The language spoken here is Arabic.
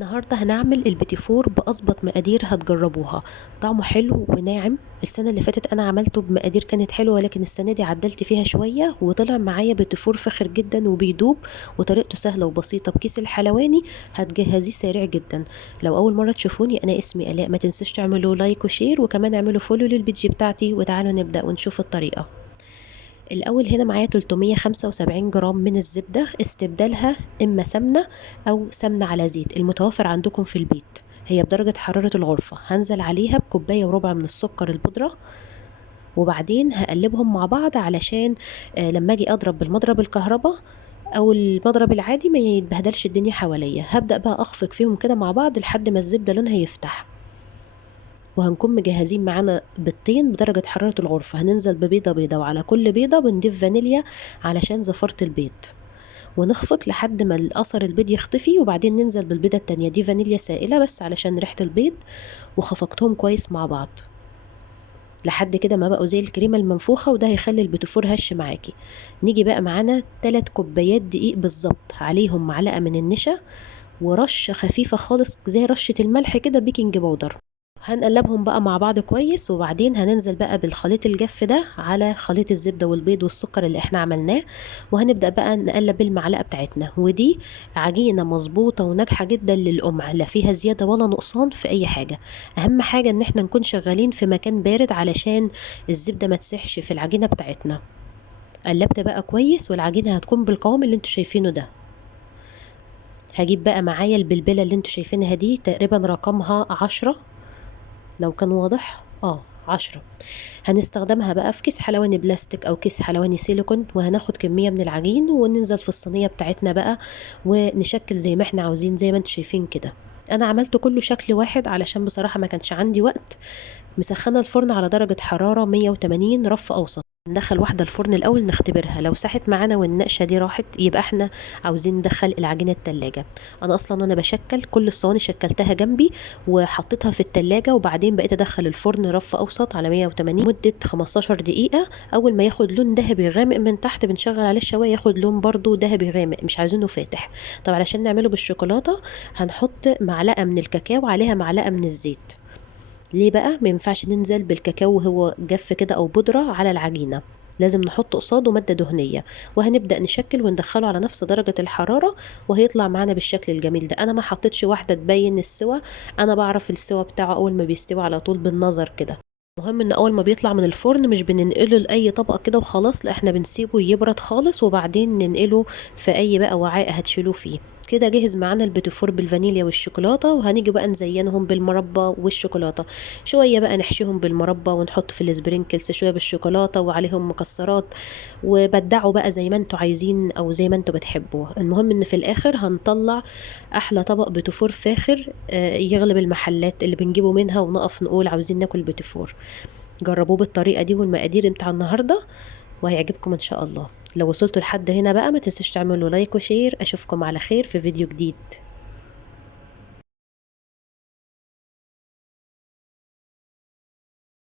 النهارده هنعمل البيتي فور بأظبط مقادير هتجربوها. طعمه حلو وناعم. السنة اللي فاتت انا عملته بمقادير كانت حلوة، ولكن السنة دي عدلت فيها شوية وطلع معايا بيتي فور فاخر جدا وبيدوب، وطريقته سهلة وبسيطة. بكيس الحلواني هتجهزيه سريع جدا. لو اول مرة تشوفوني، انا اسمي آلاء. ما تنسوش تعملوا لايك وشير، وكمان اعملوا فولو للبيج بتاعتي، وتعالوا نبدأ ونشوف الطريقة. الاول هنا معايا 375 جرام من الزبده، استبدالها اما سمنه او سمنه على زيت المتوفر عندكم في البيت. هي بدرجه حراره الغرفه. هنزل عليها بكوبايه وربع من السكر البودره، وبعدين هقلبهم مع بعض علشان لما اجي اضرب بالمضرب الكهرباء او المضرب العادي ما يتبهدلش الدنيا حواليا. هبدا بقى اخفق فيهم كده مع بعض لحد ما الزبده لونها يفتح. وهنكون مجهزين معانا بيضتين بدرجة حرارة الغرفة. هننزل ببيضة بيضة، وعلى كل بيضة بنضيف فانيليا علشان زفرة البيض، ونخفق لحد ما الأثر البيض يختفي، وبعدين ننزل بالبيضة التانية. دي فانيليا سائلة بس علشان ريحة البيض. وخفقتهم كويس مع بعض لحد كده ما بقوا زي الكريمة المنفوخة، وده هيخلي البيتفور هش معاكي. نيجي بقى معانا 3 كوبايات دقيق بالظبط، عليهم معلقة من النشا ورشة خفيفة خالص زي رشة الملح كده بيكنج باودر. هنقلبهم بقى مع بعض كويس، وبعدين هننزل بقى بالخليط الجاف ده على خليط الزبدة والبيض والسكر اللي احنا عملناه، وهنبدأ بقى نقلب بالمعلقة بتاعتنا. ودي عجينة مظبوطة وناجحة جدا للقمع، لا فيها زيادة ولا نقصان في اي حاجة. اهم حاجة ان احنا نكون شغالين في مكان بارد علشان الزبدة ما تسيحش في العجينة بتاعتنا. قلبت بقى كويس، والعجينة هتكون بالقوام اللي انتوا شايفينه ده. هجيب بقى معايا البلبلة اللي انتوا شايفينها دي، تقريبا رقمها 10 لو كان واضح. 10. هنستخدمها بقى في كيس حلواني بلاستيك او كيس حلواني سيليكون، وهناخد كمية من العجين وننزل في الصينية بتاعتنا بقى، ونشكل زي ما احنا عاوزين زي ما انتوا شايفين كده. انا عملت كله شكل واحد علشان بصراحة ما كانش عندي وقت. مسخنة الفرن على درجة حرارة 180 رف أوسط. ندخل واحدة الفرن الأول نختبرها، لو ساحت معانا والنقشة دي راحت يبقى احنا عاوزين ندخل العجينة التلاجة. أنا أصلا وأنا بشكل كل الصواني شكلتها جنبي وحطيتها في التلاجة، وبعدين بقيت أدخل الفرن رف أوسط على 180 مدة 15 دقيقة. أول ما ياخد لون ذهبي غامق من تحت بنشغل عليه الشواية ياخد لون برضو ذهبي غامق، مش عايزينه فاتح. طب علشان نعمله بالشوكولاتة هنحط معلقة من الكاكاو عليها معلقة من الزيت. ليه بقى ما ينفعش ننزل بالكاكاو وهو جف كده او بودره على العجينه؟ لازم نحط قصاده ماده دهنيه. وهنبدا نشكل وندخله على نفس درجه الحراره، وهيطلع معانا بالشكل الجميل ده. انا ما حطيتش واحده تبين السوا، انا بعرف السوا بتاعه اول ما بيستوي على طول بالنظر كده. مهم ان اول ما بيطلع من الفرن مش بننقله لاي طبقه كده وخلاص، لا احنا بنسيبه يبرد خالص وبعدين ننقله في اي بقى وعاء هتشيلوه فيه. كده جهز معانا البيتيفور بالفانيليا والشوكولاته، وهنيجي بقى نزينهم بالمربى والشوكولاته. شويه بقى نحشيهم بالمربى ونحط في السبرينكلز شويه بالشوكولاته وعليهم مكسرات، وبدعوا بقى زي ما انتوا عايزين او زي ما انتوا بتحبوا. المهم ان في الاخر هنطلع احلى طبق بيتيفور فاخر يغلب المحلات اللي بنجيبه منها ونقف نقول عاوزين ناكل بيتيفور. جربوه بالطريقه دي والمقادير بتاع النهارده وهيعجبكم ان شاء الله. لو وصلتوا لحد هنا بقى ما تنسوش تعملوا لايك وشير. اشوفكم على خير في فيديو جديد.